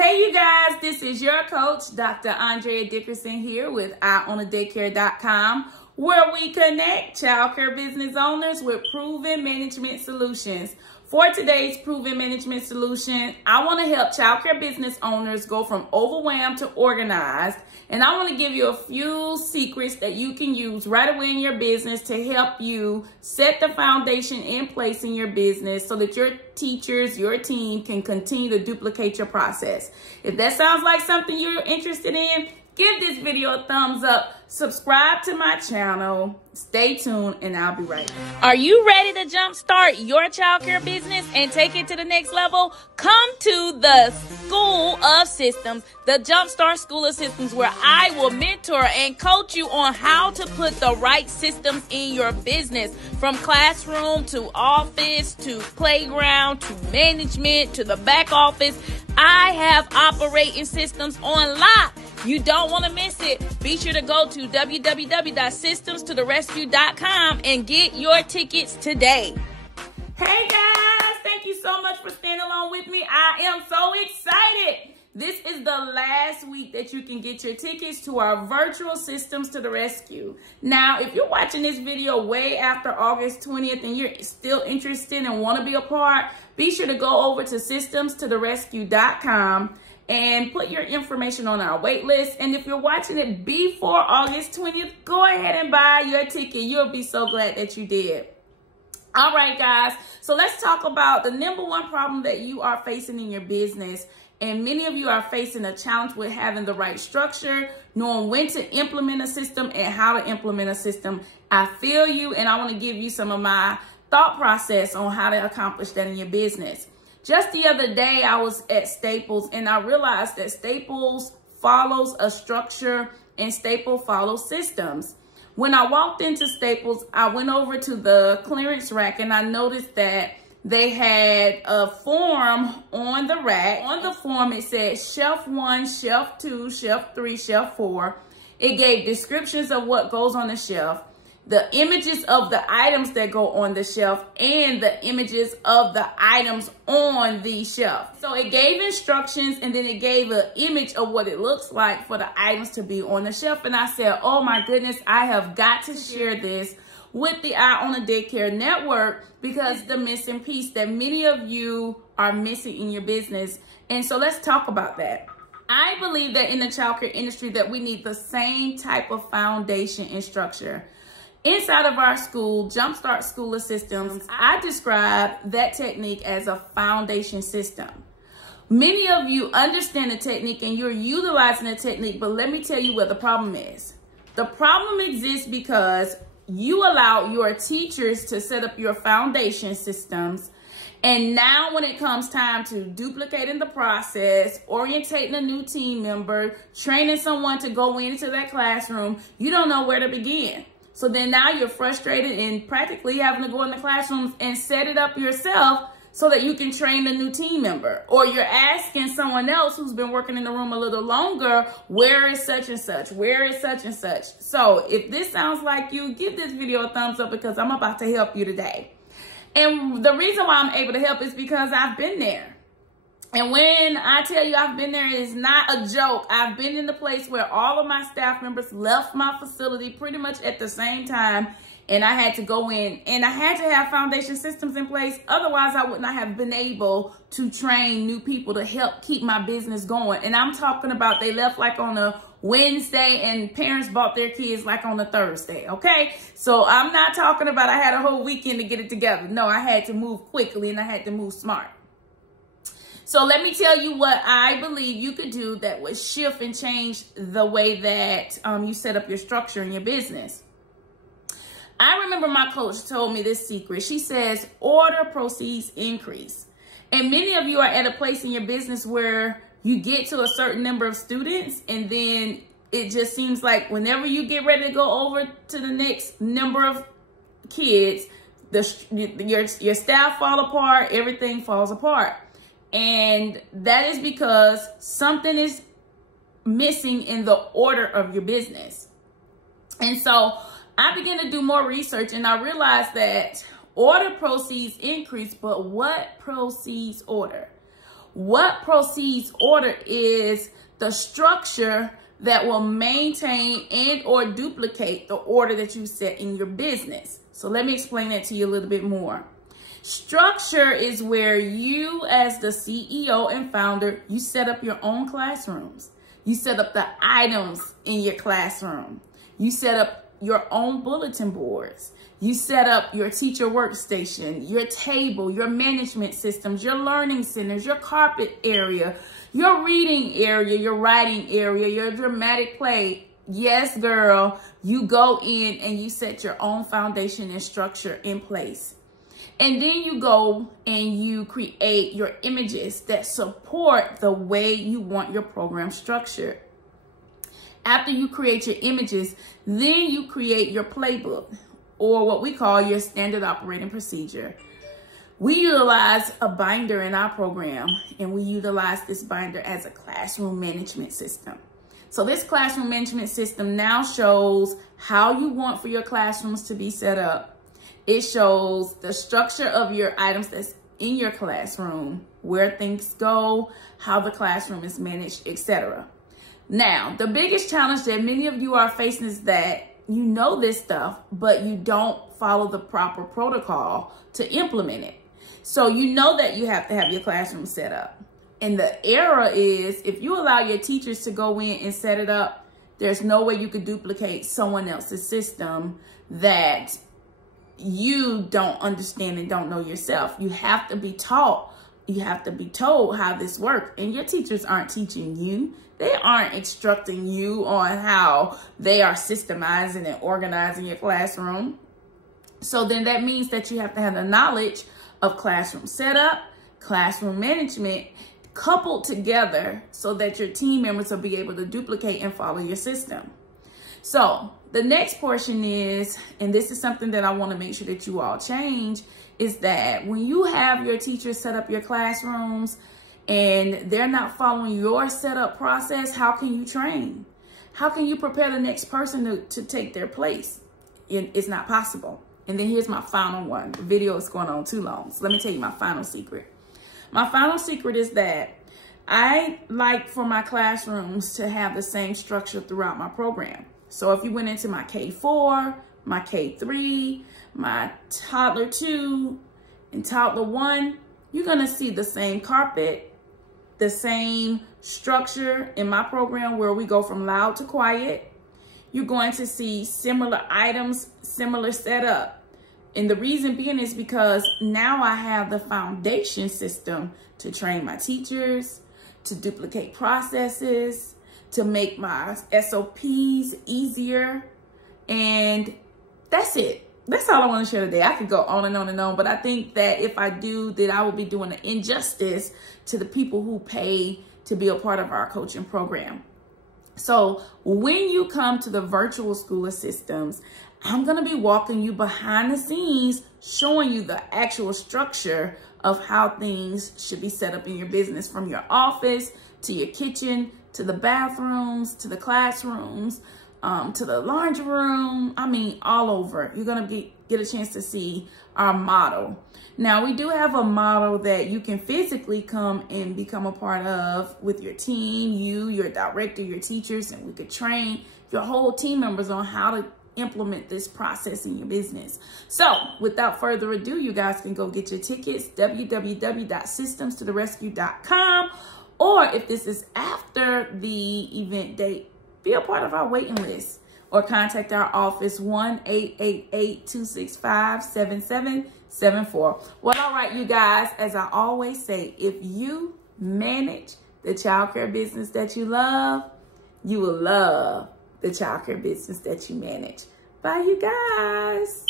Hey you guys, this is your coach, Dr. Andrea Dickerson here with EyeOnADaycare.com, where we connect childcare business owners with proven management solutions. For today's proven management solution, I want to help childcare business owners go from overwhelmed to organized. And I want to give you a few secrets that you can use right away in your business to help you set the foundation in place in your business so that your teachers, your team can continue to duplicate your process. If that sounds like something you're interested in, give this video a thumbs up, subscribe to my channel, stay tuned, and I'll be right back. Are you ready to jumpstart your childcare business and take it to the next level? Come to the School of Systems, the Jumpstart School of Systems, where I will mentor and coach you on how to put the right systems in your business, from classroom to office to playground to management to the back office. I have operating systems on lock. You don't want to miss it. Be sure to go to www.systemstotherescue.com and get your tickets today. Hey guys, thank you so much for staying along with me. I am so excited. This is the last week that you can get your tickets to our virtual Systems to the Rescue. Now, if you're watching this video way after August 20th and you're still interested and want to be a part, be sure to go over to systemstotherescue.com and put your information on our wait list. And if you're watching it before August 20th, go ahead and buy your ticket. You'll be so glad that you did. All right, guys. So let's talk about the number one problem that you are facing in your business. And many of you are facing a challenge with having the right structure, knowing when to implement a system and how to implement a system. I feel you, and I want to give you some of my thought process on how to accomplish that in your business. Just the other day, I was at Staples, and I realized that Staples follows a structure and Staples follows systems. When I walked into Staples, I went over to the clearance rack, and I noticed that they had a form on the rack. On the form, it said shelf 1, shelf 2, shelf 3, shelf 4. It gave descriptions of what goes on the shelf, the images of the items that go on the shelf, and the images of the items on the shelf. So it gave instructions, and then it gave an image of what it looks like for the items to be on the shelf. And I said, oh my goodness, I have got to share this with the Eye on a Daycare Network, because the missing piece that many of you are missing in your business. And so let's talk about that. I believe that in the childcare industry that we need the same type of foundation and structure. Inside of our school, Jumpstart School of Systems, I describe that technique as a foundation system. Many of you understand the technique and you're utilizing the technique, but let me tell you what the problem is. The problem exists because you allow your teachers to set up your foundation systems. And now when it comes time to duplicating the process, orientating a new team member, training someone to go into that classroom, you don't know where to begin. So then now you're frustrated and practically having to go in the classrooms and set it up yourself so that you can train a new team member. Or you're asking someone else who's been working in the room a little longer, where is such and such? Where is such and such? So if this sounds like you, give this video a thumbs up, because I'm about to help you today. And the reason why I'm able to help is because I've been there. And when I tell you I've been there, it is not a joke. I've been in the place where all of my staff members left my facility pretty much at the same time. And I had to go in and I had to have foundation systems in place. Otherwise, I would not have been able to train new people to help keep my business going. And I'm talking about they left like on a Wednesday and parents bought their kids like on a Thursday, okay? So I'm not talking about I had a whole weekend to get it together. No, I had to move quickly and I had to move smart. So let me tell you what I believe you could do that would shift and change the way that you set up your structure in your business. I remember my coach told me this secret. She says, order proceeds increase. And many of you are at a place in your business where you get to a certain number of students, and then it just seems like whenever you get ready to go over to the next number of kids, your staff fall apart, everything falls apart. And that is because something is missing in the order of your business. And so I began to do more research, and I realized that order proceeds increase, but what proceeds order? What precedes order is the structure that will maintain and or duplicate the order that you set in your business. So let me explain that to you a little bit more. Structure is where you, as the CEO and founder, you set up your own classrooms. You set up the items in your classroom. You set up your own bulletin boards. You set up your teacher workstation, your table, your management systems, your learning centers, your carpet area, your reading area, your writing area, your dramatic play. Yes, girl, you go in and you set your own foundation and structure in place. And then you go and you create your images that support the way you want your program structured. After you create your images, then you create your playbook, or what we call your standard operating procedure. We utilize a binder in our program, and we utilize this binder as a classroom management system. So this classroom management system now shows how you want for your classrooms to be set up. It shows the structure of your items that's in your classroom, where things go, how the classroom is managed, etc. Now, the biggest challenge that many of you are facing is that you know this stuff, but you don't follow the proper protocol to implement it. So you know that you have to have your classroom set up. And the error is, if you allow your teachers to go in and set it up, there's no way you could duplicate someone else's system that you don't understand and don't know yourself. You have to be taught. You have to be told how this works. And your teachers aren't teaching you. They aren't instructing you on how they are systemizing and organizing your classroom. So then that means that you have to have the knowledge of classroom setup, classroom management, coupled together so that your team members will be able to duplicate and follow your system. So the next portion is, and this is something that I want to make sure that you all change, is that when you have your teachers set up your classrooms and they're not following your setup process, how can you train? How can you prepare the next person to take their place? It's not possible. And then here's my final one. The video is going on too long. So let me tell you my final secret. My final secret is that I like for my classrooms to have the same structure throughout my program. So if you went into my K4, my K3, my toddler 2, and toddler 1, you're going to see the same carpet, the same structure in my program where we go from loud to quiet. You're going to see similar items, similar setup. And the reason being is because now I have the foundation system to train my teachers, to duplicate processes, to make my SOPs easier. And that's it. That's all I want to share today. I could go on and on and on, but I think that if I do, then I will be doing an injustice to the people who pay to be a part of our coaching program. So when you come to the Virtual School of Systems, I'm going to be walking you behind the scenes, showing you the actual structure of how things should be set up in your business, from your office to your kitchen, to the bathrooms, to the classrooms, to the laundry room. I mean, all over. You're going to get a chance to see our model. Now, we do have a model that you can physically come and become a part of with your team, your director, your teachers, and we could train your whole team members on how to implement this process in your business. So without further ado, you guys can go get your tickets, www.systemstotherescue.com. Or if this is after the event date, be a part of our waiting list or contact our office 1-888-265-7774. Well, all right, you guys, as I always say, if you manage the childcare business that you love, you will love the childcare business that you manage. Bye, you guys.